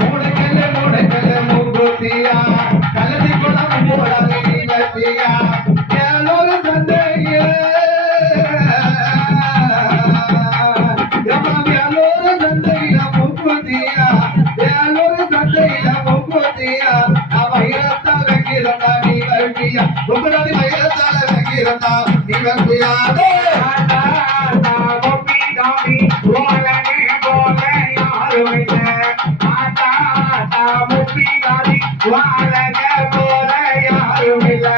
மூடக்கல்ல மூக்குத்தியா கலதி குளம் போடாத நீலத்தியா ஏலோரு சந்தையில ஏலோரு சந்தையில மூக்குத்தியா ஏலோரு சந்தையில மூக்குத்தியா வைரத்தால் வைக்கிறதா நீ வர்பியா உங்களாடி வைரத்தால வைக்கிறதா நீ வர்பியா வாழக போல யாரும் இல்ல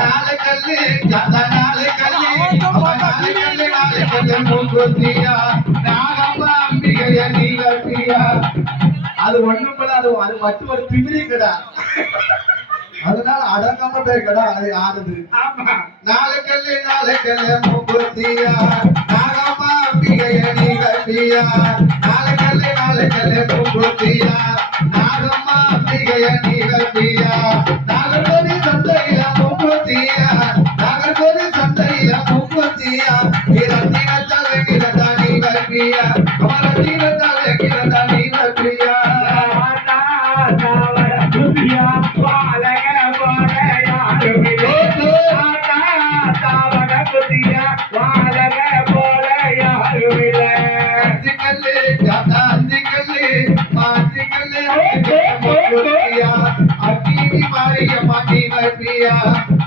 நாலு கல்லு நாலு கல்லு மூக்குத்தியா நாகம்மா அம்பிகைய நீ வர்பியா அது ஒண்ணும் போல அது மட்டும் ஒரு திமிரி கடா அதனால அடங்காம போய் கடா அது ஆடுது நாலு கல்லு மூக்குத்தியா நாகம்மா அம்பிகைய நீ வர்பியா நாலு கல்லு மூக்குத்தியா நாகம்மா அம்பிகைய நீ வர்பியா நாகர்கோவில் சந்தையில மூக்குத்தியா நாகர்கோவில் சந்தையில மூக்குத்தியா ரத்தினத்தால் வைக்கிறதா நீ வர்பியா ரத்தினத்தால் வைக்கிறதா நீ வர்பியா அக்கீனி மாரியம்மா நீ வர்பியா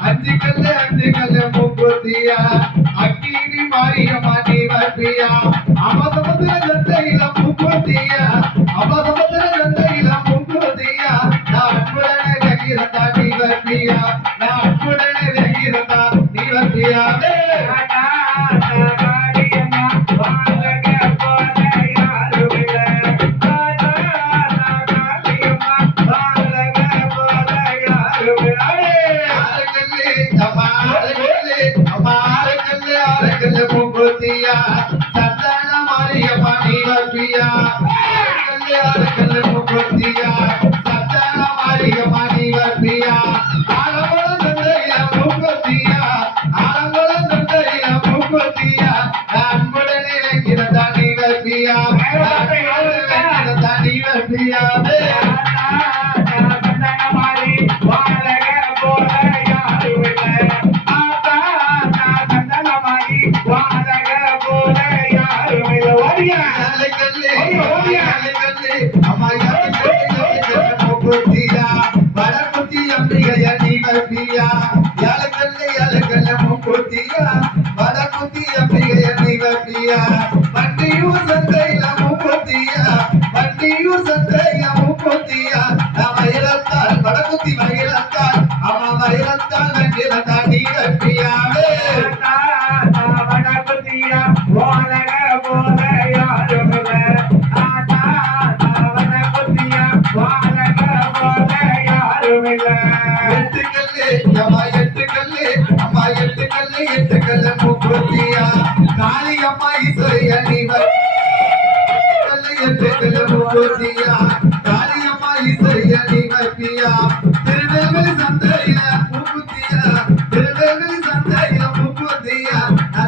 அஞ்சு கல்லு மூக்குத்தியா அக்கீனி மாரியம்மா நீ வர்பியா அமசமுத்திர சந்தையில மூக்குத்தியா அமசமுத்திர சந்தையில மூக்குத்தியா நான் அன்புடனே வைக்கிறதா நீ வர்பியா நான் அன்புடனே வைக்கிறதா நீ வர்பியா மூக்குத்தியா சந்தான மாரியம்மா நீ வர்பியா கல்லு மூக்குத்தியா சந்தான மாரியம்மா நீ வர்பியா ஆலங்குளம் சந்தையில மூக்குத்தியா ஆலங்குளம் சந்தையில மூக்குத்தியா அன்புடனே வைக்கிறதா நீ வர்பியா வைக்கிறதா நீ வர்பியா வடக்குத்தி அம்பிகைய நீ வர்பியா ஏழு மூக்குத்தியா வடக்குத்தி அம்பிகைய நீ வர்பியா வண்டியூர் சந்தையில மூக்குத்தியா வண்டியூர் சந்தையில மூக்குத்தியா மயிலத்தால் வடக்குத்தி மயிலத்தால் அவன் மயிலத்தால் வைக்கிறதா நீ வர்பியாவே வடக்குத்தியா போலக போல யாரும் எட்டு கல்லு மூக்குத்தியா காளியம்மா ஈஸ்வரிய நீ எட்டு கல்லு மூக்குத்தியா காளியம்மா ஈஸ்வரிய நீ வர்பியா திருநெல்வேலி சந்தையில மூக்குத்தியா திருநெல்வேலி சந்தையில மூக்குத்தியா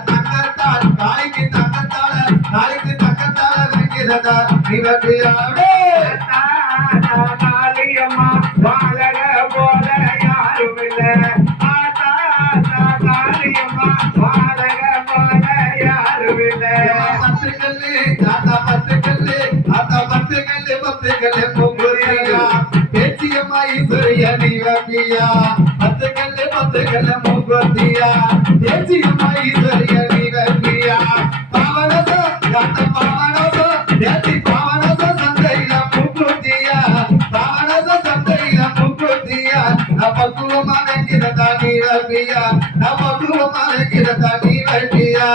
தங்கத்தால் தாய்க்கு தங்கத்தால வைக்கிறதா நீ வர்பியாவே காளியம்மா வாழக போல யாரும் இல்ல பேச்சியம்மா ஈஸ்வரிய நீ வர்பியா பத்து கல்லு மூக்குத்தியா பேச்சியம்மா ஈஸ்வரிய நீ வர்பியா பாவனசோ பேச்சி பாவனசோ சந்தையில மூக்குத்தியா பாவனசோ சந்தையில மூக்குத்தியா பக்குவமா வைக்கிறதா நீ வர்பியா பக்குவமா வைக்கிறதா நீ வர்பியா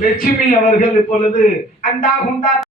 லட்சுமி அவர்கள் இப்பொழுது அண்டா குண்டா